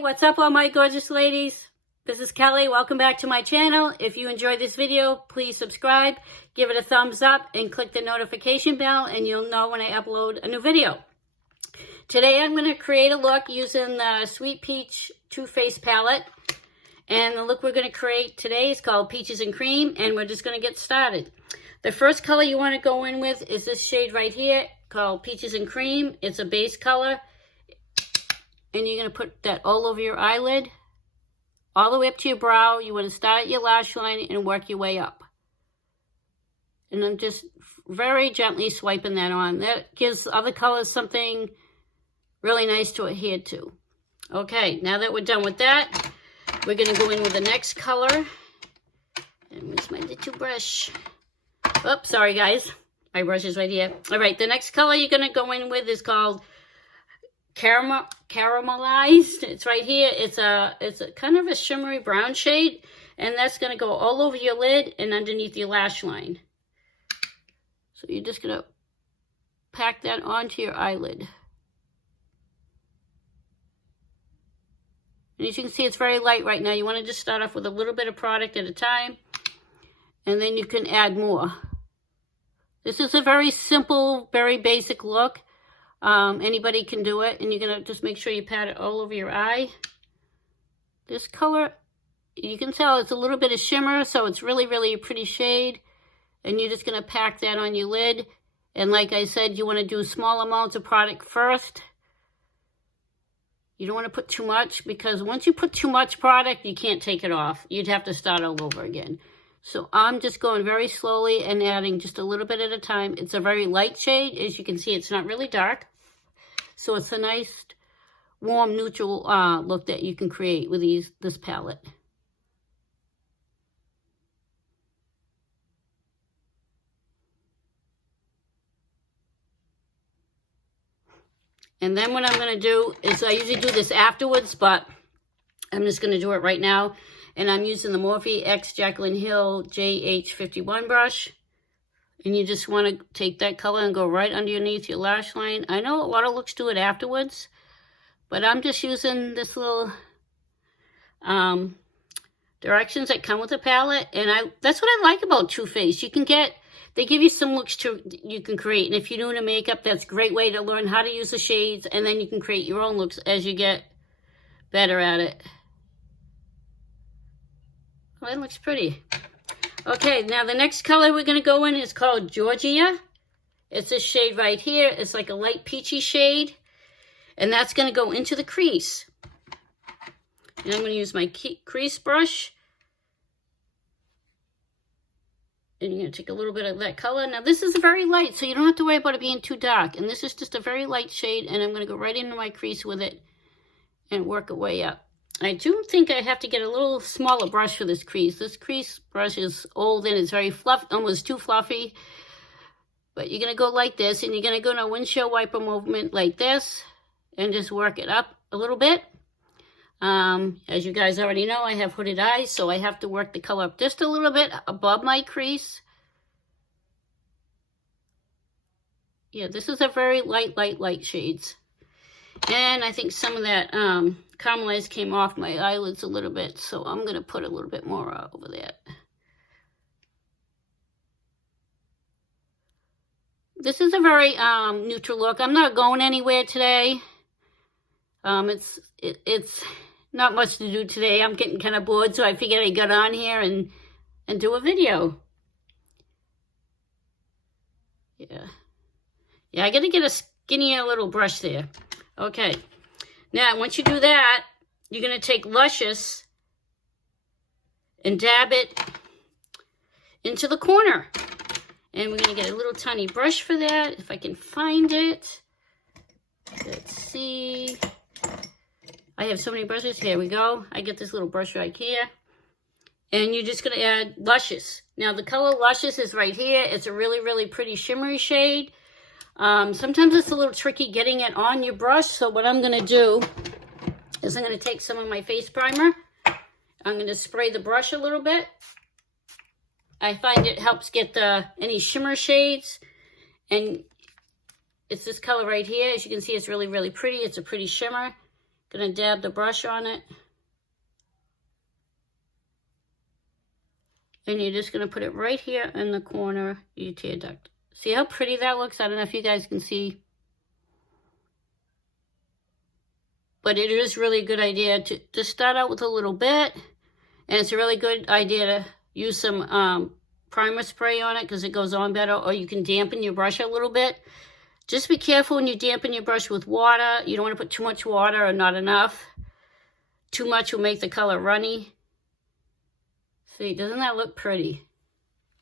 what's up all my gorgeous ladies? This is Kelly. Welcome back to my channel. If you enjoyed this video, please subscribe, give it a thumbs up, and click the notification bell, and you'll know when I upload a new video. Today I'm going to create a look using the Sweet Peach Too Faced palette. And the look we're going to create today is called Peaches and Cream, and we're just going to get started. The first color you want to go in with is this shade right here called Peaches and Cream. It's a base color. And you're going to put that all over your eyelid, all the way up to your brow. You want to start at your lash line and work your way up. And then just very gently swiping that on. That gives other colors something really nice to adhere to. Okay, now that we're done with that, we're going to go in with the next color. And where's my little brush? Oops, sorry guys. My brush is right here. All right, the next color you're going to go in with is called Caramelized. It's right here. It's a kind of a shimmery brown shade, and that's going to go all over your lid and underneath your lash line. So you're just going to pack that onto your eyelid. And as you can see, it's very light right now. You want to just start off with a little bit of product at a time, and then you can add more. This is a very simple, very basic look. Anybody can do it, and you're going to just make sure you pat it all over your eye. This color, you can tell it's a little bit of shimmer, so it's really, really a pretty shade. And you're just going to pack that on your lid. And like I said, you want to do small amounts of product first. You don't want to put too much, because once you put too much product, you can't take it off. You'd have to start all over again. So I'm just going very slowly and adding just a little bit at a time. It's a very light shade. As you can see, it's not really dark. So it's a nice, warm, neutral look that you can create with this palette. And then what I'm going to do is, I usually do this afterwards, but I'm just going to do it right now. And I'm using the Morphe X Jaclyn Hill JH51 brush. And you just want to take that color and go right underneath your lash line. I know a lot of looks do it afterwards, but I'm just using this little directions that come with the palette. And that's what I like about Too Faced. They give you some looks you can create. And if you're doing a makeup, that's a great way to learn how to use the shades. And then you can create your own looks as you get better at it. Well, that looks pretty. Okay, now the next color we're going to go in is called Georgia. It's this shade right here. It's like a light peachy shade. And that's going to go into the crease. And I'm going to use my crease brush. And you're going to take a little bit of that color. Now this is very light, so you don't have to worry about it being too dark. And this is just a very light shade. And I'm going to go right into my crease with it and work it way up. I do think I have to get a little smaller brush for this crease. This crease brush is old and it's very fluffy, almost too fluffy. But you're going to go like this, and you're going to go in a windshield wiper movement like this and just work it up a little bit. As you guys already know, I have hooded eyes, so I have to work the color up just a little bit above my crease. Yeah, this is a very light shades. And I think some of that caramelized came off my eyelids a little bit, so I'm going to put a little bit more over that. This is a very neutral look. I'm not going anywhere today. It's not much to do today. I'm getting kind of bored, so I figured I'd get on here and do a video. Yeah, I got to get a skinnier little brush there. Okay, now once you do that, you're going to take Luscious and dab it into the corner. And we're going to get a little tiny brush for that, if I can find it. Let's see. I have so many brushes. Here we go. I get this little brush right here. And you're just going to add Luscious. Now the color Luscious is right here. It's a really, really pretty shimmery shade. Sometimes it's a little tricky getting it on your brush, so what I'm going to do is I'm going to take some of my face primer. I'm going to spray the brush a little bit. I find it helps get any shimmer shades, and it's this color right here. As you can see, it's really, really pretty. It's a pretty shimmer. Gonna dab the brush on it. And you're just gonna put it right here in the corner of your tear duct. See how pretty that looks? I don't know if you guys can see. But it is really a good idea to start out with a little bit. And it's a really good idea to use some primer spray on it because it goes on better. Or you can dampen your brush a little bit. Just be careful when you dampen your brush with water. You don't want to put too much water or not enough. Too much will make the color runny. See, doesn't that look pretty?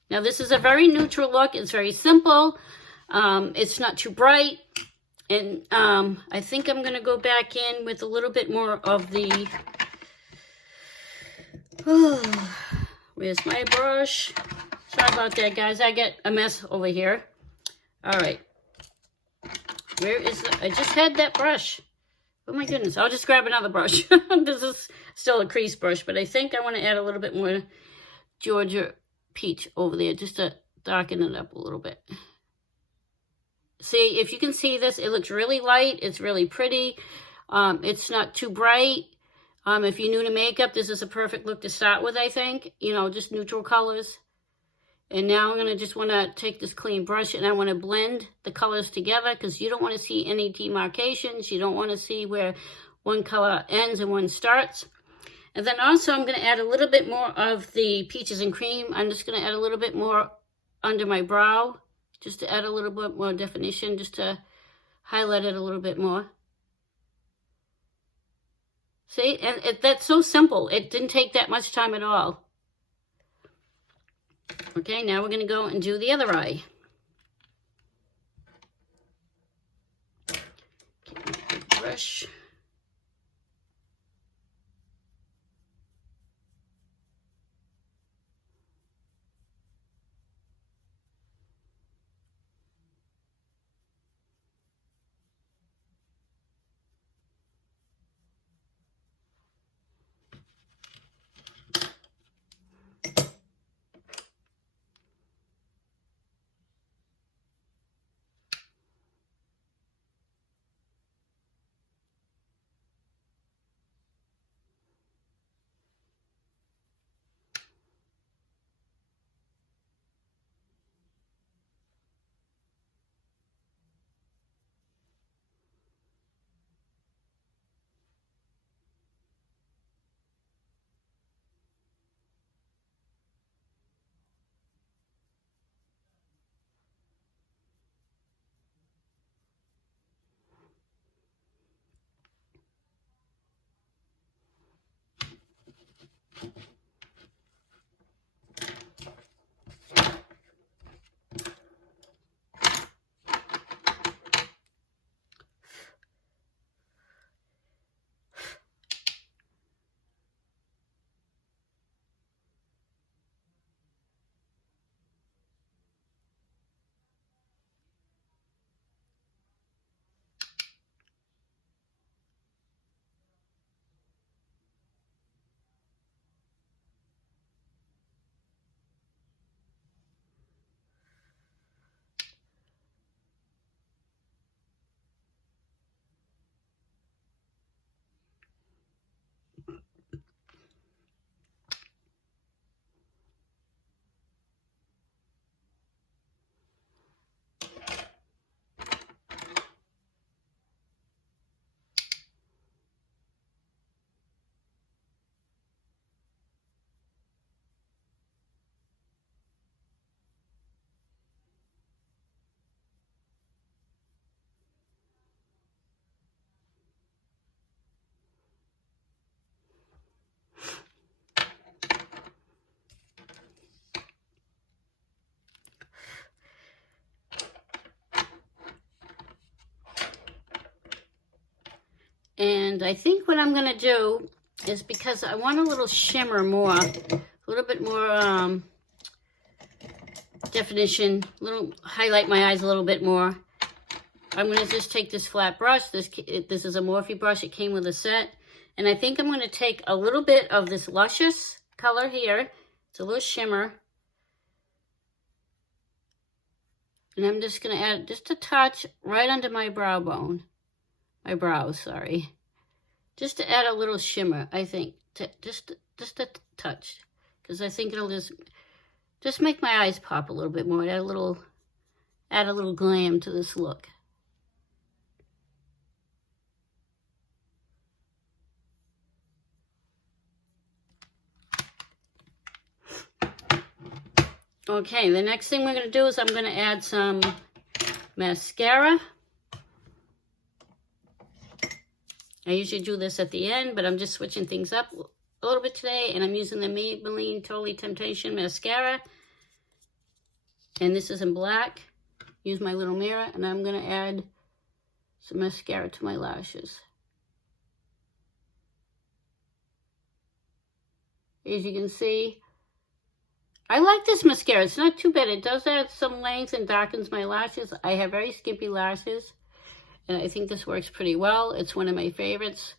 Now this is a very neutral look. It's very simple. It's not too bright. And I think I'm going to go back in with a little bit more of the... Oh, where's my brush? Sorry about that, guys. I get a mess over here. All right. Where is the... I just had that brush. Oh, my goodness. I'll just grab another brush. This is still a crease brush, but I think I want to add a little bit more Georgia Peach over there just to darken it up a little bit. See, if you can see this, it looks really light. It's really pretty. It's not too bright. If you're new to makeup, this is a perfect look to start with, I think. You know, just neutral colors. And now I'm going to just want to take this clean brush and I want to blend the colors together because you don't want to see any demarcations. You don't want to see where one color ends and one starts. And then also I'm going to add a little bit more of the Peaches and Cream. I'm just going to add a little bit more under my brow. Just to add a little bit more definition, just to highlight it a little bit more. See, and that's so simple. It didn't take that much time at all. Okay, now we're going to go and do the other eye. Get my brush. And I think what I'm going to do is, because I want a little shimmer more, a little bit more definition, highlight my eyes a little bit more. I'm going to just take this flat brush. This is a Morphe brush. It came with a set. And I think I'm going to take a little bit of this Luscious color here. It's a little shimmer. And I'm just going to add just a touch right under my brow bone. My brows, sorry. just to add a little shimmer, I think, just a touch, because I think it'll just make my eyes pop a little bit more, add a little glam to this look. Okay, the next thing we're going to do is I'm going to add some mascara. I usually do this at the end, but I'm just switching things up a little bit today, and I'm using the Maybelline Totaltemptation mascara. And this is in black. Use my little mirror, and I'm going to add some mascara to my lashes. As you can see, I like this mascara. It's not too bad. It does add some length and darkens my lashes. I have very skimpy lashes, and I think this works pretty well. It's one of my favorites.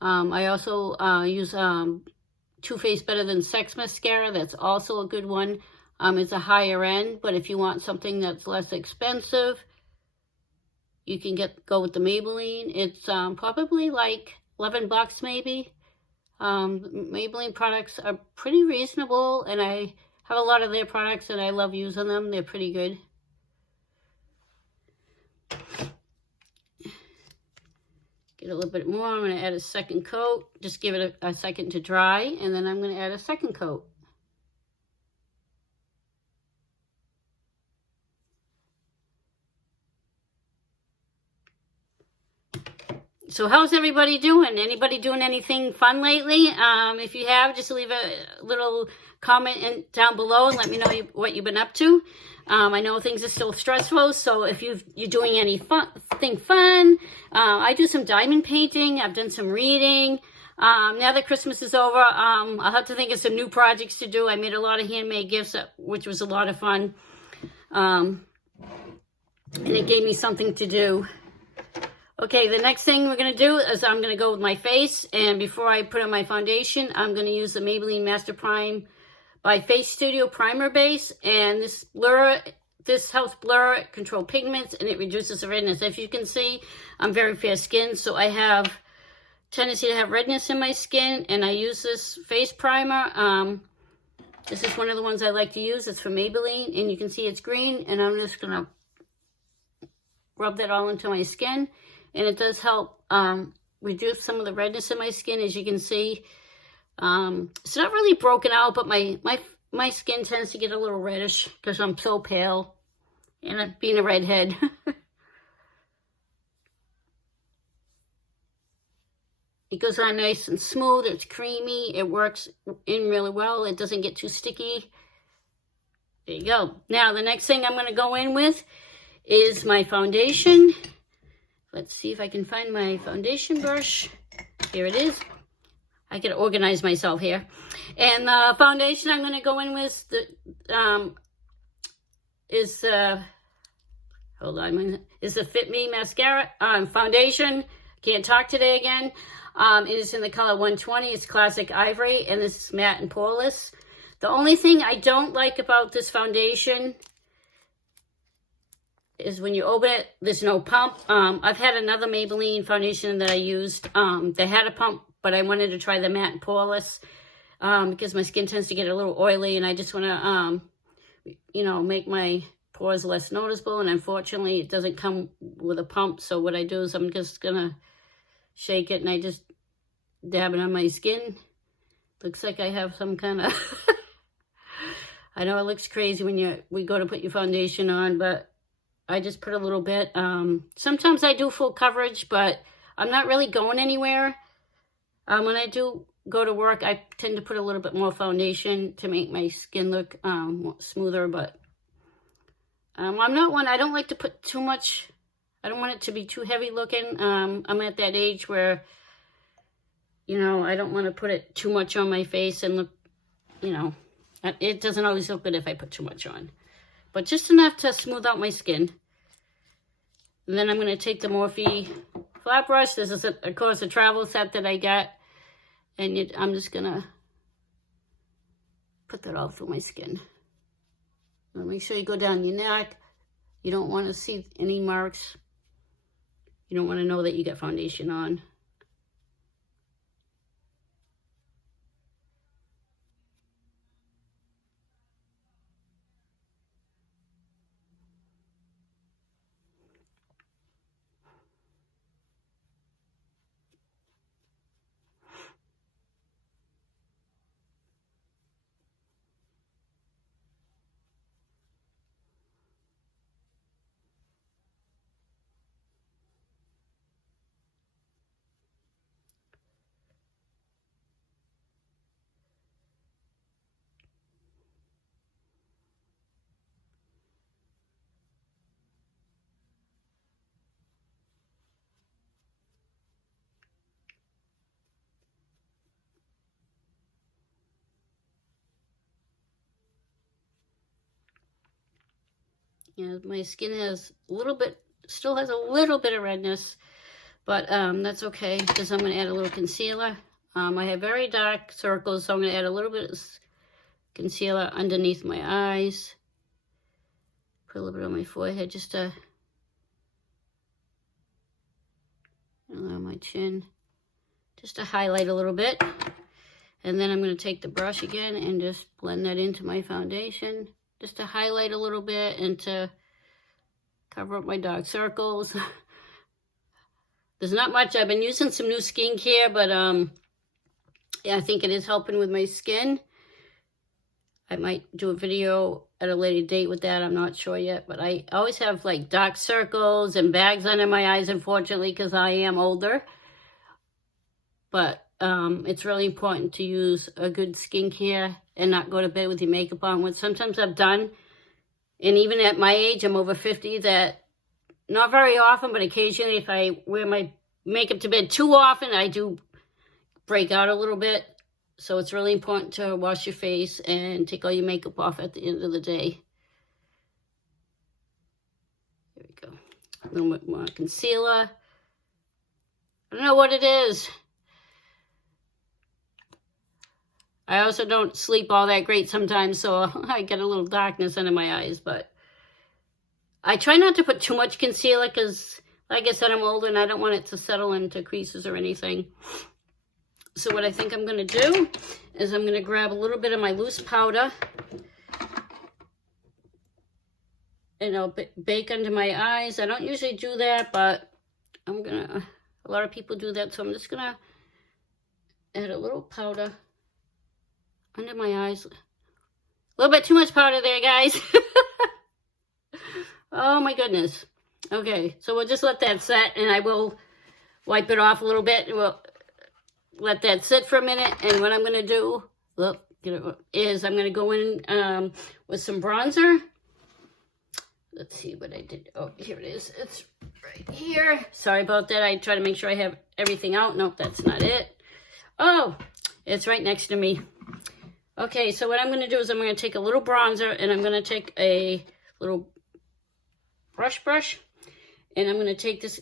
I also use Too Faced Better Than Sex mascara. That's also a good one. It's a higher end, but if you want something that's less expensive, you can go with the Maybelline. It's probably like 11 bucks maybe. Maybelline products are pretty reasonable, and I have a lot of their products and I love using them. They're pretty good. Get a little bit more. I'm going to add a second coat. Just give it a second to dry, and then I'm going to add a second coat. So how's everybody doing? Anybody doing anything fun lately? If you have, just leave a little comment down below and let me know what you've been up to. I know things are still stressful, so if you're doing anything fun, I do some diamond painting. I've done some reading. Now that Christmas is over, I'll have to think of some new projects to do. I made a lot of handmade gifts, which was a lot of fun. And it gave me something to do. Okay, the next thing we're going to do is I'm going to go with my face. And before I put on my foundation, I'm going to use the Maybelline Master Prime by Face Studio Primer Base. And this helps blur, control pigments, and it reduces the redness. As you can see, I'm very fair skinned, so I have tendency to have redness in my skin. And I use this face primer. This is one of the ones I like to use. It's from Maybelline, and you can see it's green. And I'm just going to rub that all into my skin. And it does help reduce some of the redness in my skin, as you can see. It's not really broken out, but my skin tends to get a little reddish because I'm so pale, and being a redhead. It goes on nice and smooth. It's creamy. It works in really well. It doesn't get too sticky. There you go. Now, the next thing I'm going to go in with is my foundation. Let's see if I can find my foundation brush. Here it is. I gotta organize myself here. And the foundation I'm gonna go in with is the Fit Me mascara foundation. Can't talk today again. It is in the color 120. It's classic ivory, and this is matte and poreless. The only thing I don't like about this foundation is when you open it, there's no pump. I've had another Maybelline foundation that I used. They had a pump, but I wanted to try the matte and poreless because my skin tends to get a little oily, and I just want to, make my pores less noticeable. And unfortunately, it doesn't come with a pump. So what I do is I'm just gonna shake it, and I just dab it on my skin. Looks like I have some kind of. I know it looks crazy when we go to put your foundation on, but I just put a little bit. Sometimes I do full coverage, but I'm not really going anywhere. When I do go to work, I tend to put a little bit more foundation to make my skin look smoother, but I'm not one. I don't like to put too much. I don't want it to be too heavy looking. I'm at that age where, I don't want to put it too much on my face and look, it doesn't always look good if I put too much on. But just enough to smooth out my skin. And then I'm going to take the Morphe flat brush. This is, of course, a travel set that I got. And I'm just going to put that all through my skin. Now make sure you go down your neck. You don't want to see any marks. You don't want to know that you got foundation on. Yeah, my skin has a little bit, still has a little bit of redness, but that's okay because I'm going to add a little concealer. I have very dark circles, so I'm going to add a little bit of concealer underneath my eyes. Put a little bit on my forehead just to, on my chin, just to highlight a little bit. And then I'm going to take the brush again and just blend that into my foundation, just to highlight a little bit and to cover up my dark circles. There's not much. I've been using some new skincare, but yeah, I think it is helping with my skin. I might do a video at a later date with that. I'm not sure yet, but I always have like dark circles and bags under my eyes, unfortunately, because I am older. But it's really important to use a good skincare and not go to bed with your makeup on, which sometimes I've done. And even at my age, I'm over 50, that not very often, but occasionally if I wear my makeup to bed too often, I do break out a little bit. So it's really important to wash your face and take all your makeup off at the end of the day. There we go. A little bit more concealer. I don't know what it is. I also don't sleep all that great sometimes, so I get a little darkness under my eyes. But I try not to put too much concealer because, like I said, I'm older and I don't want it to settle into creases or anything. So what I think I'm going to do is I'm going to grab a little bit of my loose powder and I'll bake under my eyes. I don't usually do that, but I'm going to, a lot of people do that, so I'm just going to add a little powder under my eyes. A little bit too much powder there, guys. Oh my goodness. Okay, so we'll just let that set and I will wipe it off a little bit and we'll let that sit for a minute. And what I'm going to do is I'm going to go in with some bronzer. Let's see what I did. Oh, here it is. It's right here. Sorry about that. I try to make sure I have everything out. Nope, that's not it. Oh, it's right next to me. Okay, so what I'm going to do is I'm going to take a little bronzer and I'm going to take a little brush and I'm going to take this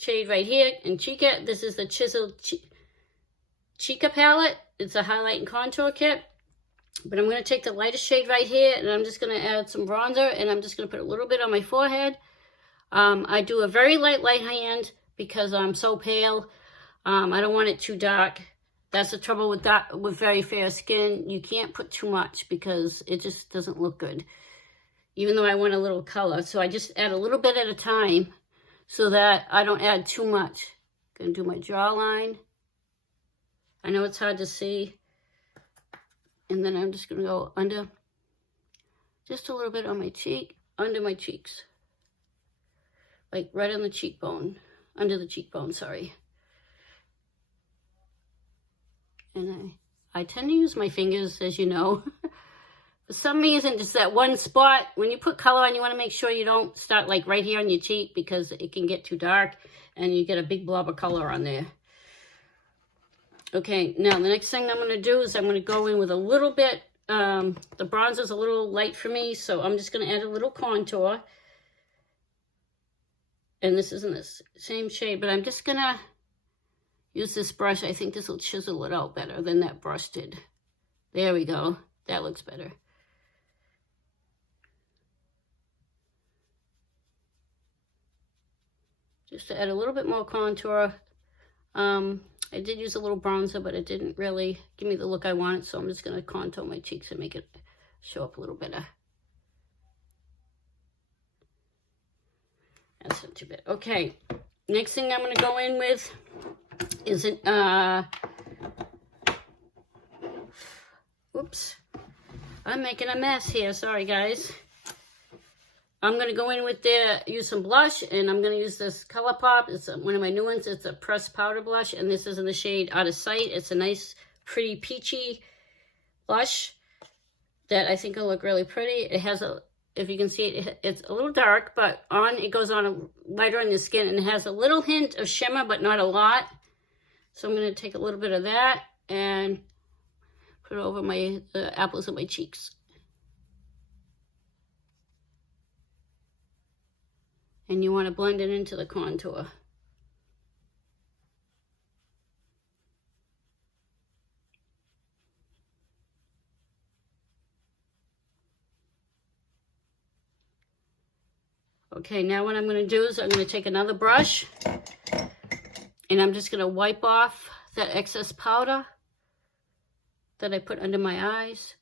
shade right here in Chica. This is the Chiseled Chica palette. It's a highlight and contour kit. But I'm going to take the lightest shade right here and I'm just going to add some bronzer and I'm just going to put a little bit on my forehead. I do a very light hand because I'm so pale. I don't want it too dark. That's the trouble with that, with very fair skin. You can't put too much because it just doesn't look good. Even though I want a little color. So I just add a little bit at a time so that I don't add too much. Gonna do my jawline. I know it's hard to see. And then I'm just gonna go under, just a little bit on my cheek, under my cheeks. Like right on the cheekbone, under the cheekbone, sorry. And I tend to use my fingers, as you know. For some reason, just that one spot, when you put color on, you want to make sure you don't start like right here on your cheek because it can get too dark and you get a big blob of color on there. Okay, now the next thing I'm going to do is I'm going to go in with a little bit, the bronzer's a little light for me, so I'm just going to add a little contour. And this isn't the same shade, but I'm just going to use this brush. I think this will chisel it out better than that brush did. There we go. That looks better. Just to add a little bit more contour. I did use a little bronzer, but it didn't really give me the look I wanted, so I'm just going to contour my cheeks and make it show up a little better. That's not too bad. Okay, next thing I'm going to go in with is it, oops, I'm making a mess here, sorry guys. I'm going to go in with use some blush, and I'm going to use this Colorpop. It's one of my new ones. It's a pressed powder blush, and this is in the shade Outasight. It's a nice, pretty, peachy blush that I think will look really pretty. It has a, if you can see it, it's a little dark, but it goes on lighter on the skin, and it has a little hint of shimmer, but not a lot. So I'm going to take a little bit of that and put it over the apples of my cheeks. And you want to blend it into the contour. Okay, now what I'm going to do is I'm going to take another brush and I'm just going to wipe off that excess powder that I put under my eyes.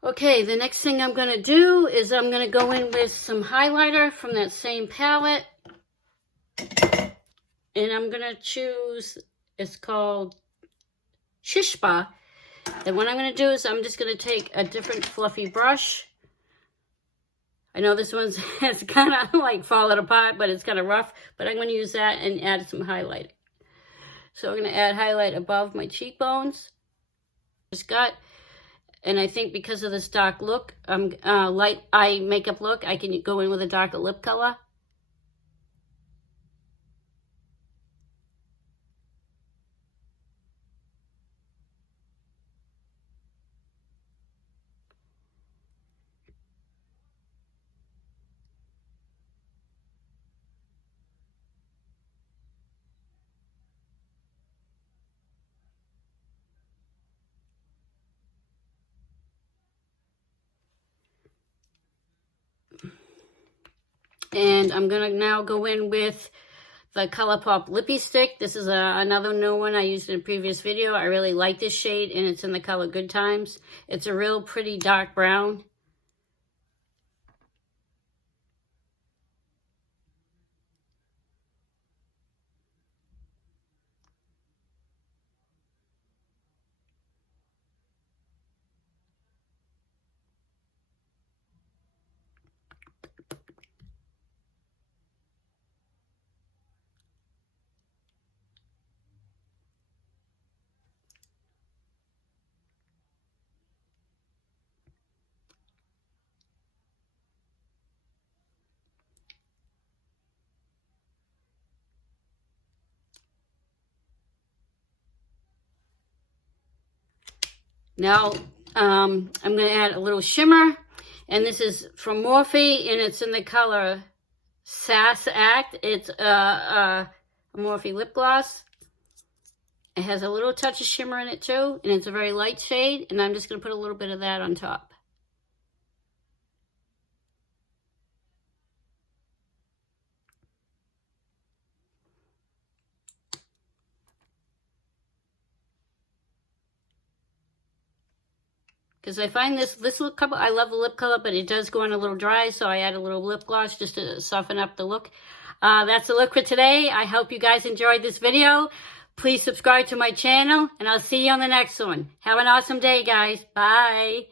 Okay, the next thing I'm going to do is I'm going to go in with some highlighter from that same palette. And I'm going to choose, it's called Shishpa. And what I'm going to do is I'm just going to take a different fluffy brush. I know this one's it's kind of like falling apart, but it's kind of rough. But I'm going to use that and add some highlight. So I'm going to add highlight above my cheekbones. Just got, and I think because of this dark look, light eye makeup look, I can go in with a darker lip color. And I'm going to now go in with the Colorpop Lippie stick. This is another new one I used in a previous video. I really like this shade, and it's in the color Good Times. It's a real pretty dark brown. Now, I'm going to add a little shimmer, and this is from Morphe, and it's in the color Sass Act. It's a Morphe lip gloss. It has a little touch of shimmer in it too, and it's a very light shade, and I'm just going to put a little bit of that on top. Because I find this lip color, I love the lip color, but it does go on a little dry, so I add a little lip gloss just to soften up the look. That's the look for today. I hope you guys enjoyed this video. Please subscribe to my channel, and I'll see you on the next one. Have an awesome day, guys. Bye.